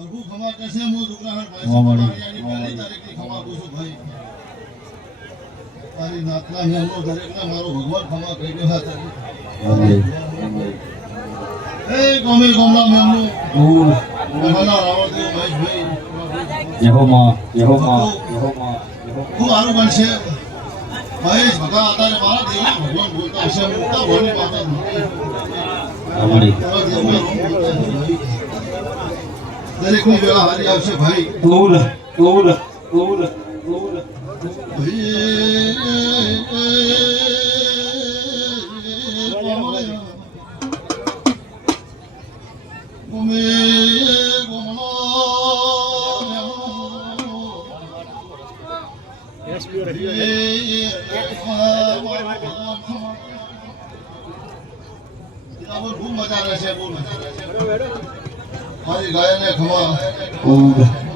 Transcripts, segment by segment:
प्रभु क्षमा कैसे मुंह दुखना हर भाई यानी पहली तारीख की क्षमा पूछो भाई तारी नातना में हमो दरेक ना मारो भगवान क्षमा कह दे हाथ ए गोमे गोमला में हमो भगवान रावण देव महेश भाई यहोमा खूब आरु बनसे महेश भगा आता रे मारा देव भगवान बोलता ऐसे मुक्ता भोले माता हमारी दरेक ની વેળા હારી આવશે ભાઈ કુલ ખૂબ મજા રહેશે બહુ મજા મારી ગાયને ખમા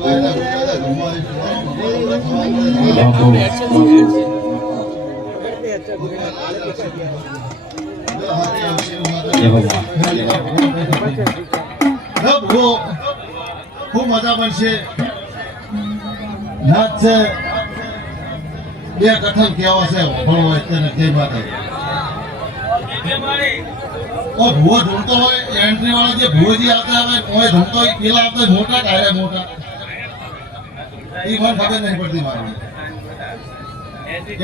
ગાયને ખમા ખૂબ મજા પડશે નાચ છે બે કથન કેવા છે ભણો તેને તે માટે और भूआ ढूंढता हो एंट्री वाला जो भूआ जी आता है ओए ढूंढता हो केला आता है मोटा टायर है मोटा ये बात खबर नहीं पड़ती मारो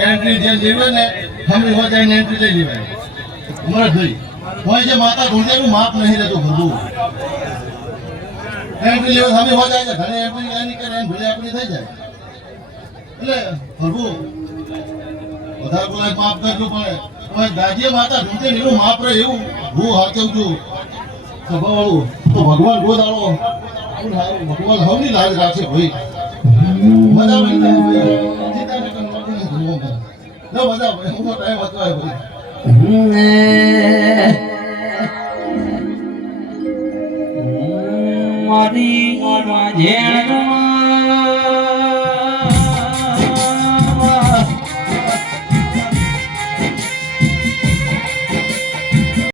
एंट्री जे जीवे ने हम हो जाए एंट्री ले जीवे हमारा भाई ओए जे माता ढूंढे को माप नहीं रहतो भरदू एंट्री ले हम हो जाए घरे एंट्री नहीं करे भूले अपनी થઈ જાય એટલે પ્રભુ બધા કોઈ માપ કરજો પડે દાજીએ માતા ઢૂંઢે એનું માપ રહે એવું હું હાચવજો સ્વભાવવાળું તો ભગવાન ગોદ આવો ભગવાન હવની લાજ રાખશે ભાઈ મજા આવી જાય ચિંતા ન કરો મજા ભાઈ હું ટાઈમ હતો ભાઈ મારી